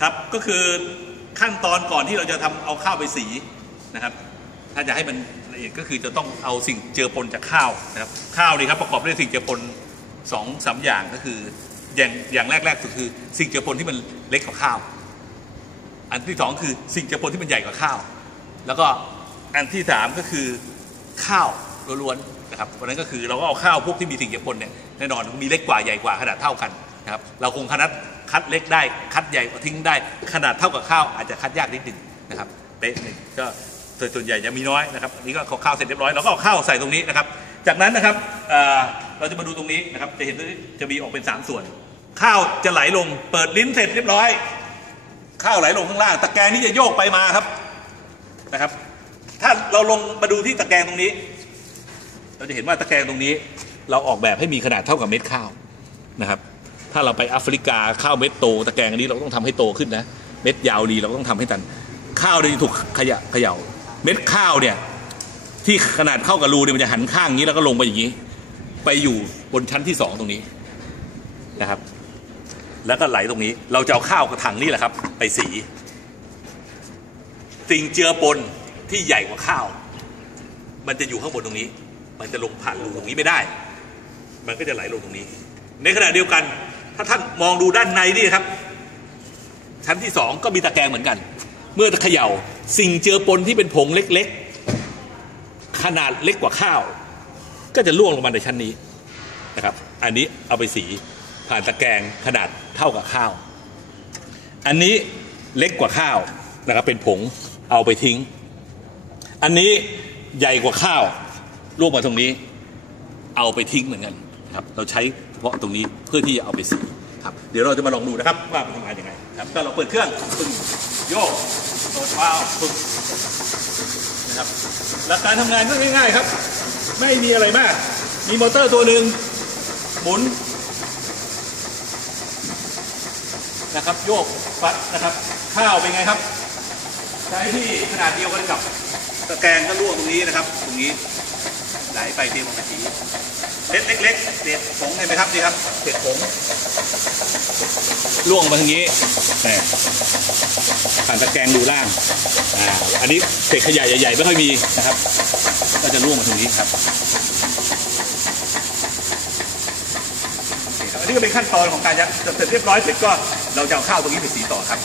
ครับก็คือขั้นตอนก่อนที่เราจะทำเอาข้าวไปสีนะครับ ถ้าจะให้มันละเอียดก็คือจะต้องเอาสิ่งเจือปนจากข้าวนะครับข้าวนี่ครับประกอบด้วยสิ่งเจือปนสองสามอย่างก็คืออย่างอย่างแรกแรกสุดคือสิ่งเจือปนที่มันเล็กกว่าข้าว อันที่สองคือสิ่งเจือปนที่มันใหญ่กว่าข้าว แล้วก็อันที่สามก็คือข้าวล้วนๆนะครับเพราะนั้นก็คือเราก็เอาข้าวพวกที่มีสิ่งเจือปนเนี่ยแน่นอนมีเล็กกว่าใหญ่กว่าขนาดเท่ากันนะครับเราคงขนาด คัดเล็กได้ คัดใหญ่ทิ้งได้ ขนาดเท่ากับข้าวอาจจะคัดยากนิดหนึ่งนะครับเป๊ะหนึ่งก็โดยส่วนใหญ่จะมีน้อยนะครับอันนี้ก็ข้าวเสร็จเรียบร้อยเราก็เอาข้าวใส่ตรงนี้นะครับ จากนั้นนะครับเเราจะมาดูตรงนี้นะครับจะเห็นว่าจะมีออกเป็นสามส่วน ข้าวจะไหลลงเปิดลิ้นเสร็จเรียบร้อย ข้าวไหลลงข้างล่าง ตะแกรงนี่จะโยกไปมาครับนะครับ ถ้าเราลงมาดูที่ตะแกรงตรงนี้ เราจะเห็นว่าตะแกรงตรงนี้ เราออกแบบให้มีขนาดเท่ากับเม็ดข้าวนะครับ ถ้าเราไปแอฟริกาข้าวเม็ดโตตะแกรงอันนี้เราต้องทำให้โตขึ้นนะ เม็ดยาวดีเราก็ต้องทำให้ตัน ข้าวเนี่ถูกขยะเขย่าเม็ดข้าวเนี่ยที่ขนาดเข้ากับรูเนี่ยมันจะหันข้างอย่างนี้แล้วก็ลงไปอย่างนี้ ไปอยู่บนชั้นที่สองตรงนี้นะครับ แล้วก็ไหลตรงนี้ เราจะเอาข้าวกระถังนี่แหละครับ ไปสี สิ่งเจือปนที่ใหญ่กว่าข้าว มันจะอยู่ข้างบนตรงนี้ มันจะลงผ่านรูตรงนี้ไม่ได้ มันก็จะไหลลงตรงนี้ ในขณะเดียวกัน ถ้าท่านมองดูด้านในนี่ครับ ชั้นที่สองก็มีตะแกรงเหมือนกัน เมื่อเขย่าสิ่งเจือปนที่เป็นผงเล็กๆ ขนาดเล็กกว่าข้าว ก็จะล่วงลงมาในชั้นนี้นะครับ อันนี้เอาไปสีผ่านตะแกรงขนาดเท่ากับข้าว อันนี้เล็กกว่าข้าวนะครับเป็นผงเอาไปทิ้ง อันนี้ใหญ่กว่าข้าวล่วงมาตรงนี้ เอาไปทิ้งเหมือนกัน ครับเราใช้เฉพาะตรงนี้เพื่อที่จะเอาไปสีครับเดี๋ยวเราจะมาลองดูนะครับว่ามันทำงานยังไงครับก็เราเปิดเครื่องปึ้งโยกเปิดวาล์วปึ้งนะครับหลักการทำงานก็ง่ายๆครับ ไม่มีอะไรมาก มีมอเตอร์ตัวหนึ่งหมุนนะครับโยกฟัดนะครับ ข้าวเป็นไงครับ ใช้ที่ขนาดเดียวกันกับตะแกรงก็ล่วงตรงนี้นะครับ ตรงนี้ ไหลไปเตรียมออกมาสีเล็ดเล็กๆเศษผงเห็นไหมครับนี่ครับเศษผงล่วงมาทางนี้แหมผ่านตะแกรงดูล่างอ่าอันนี้เศษขยะใหญ่ๆไม่ค่อยมีนะครับ ก็จะล่วงมาทางนี้ครับโอเคครับอันนี้ก็เป็นขั้นตอนของการยัดเสร็จเรียบร้อยเสร็จก็เราจะเอาข้าวตรงนี้ไปสีต่อครับ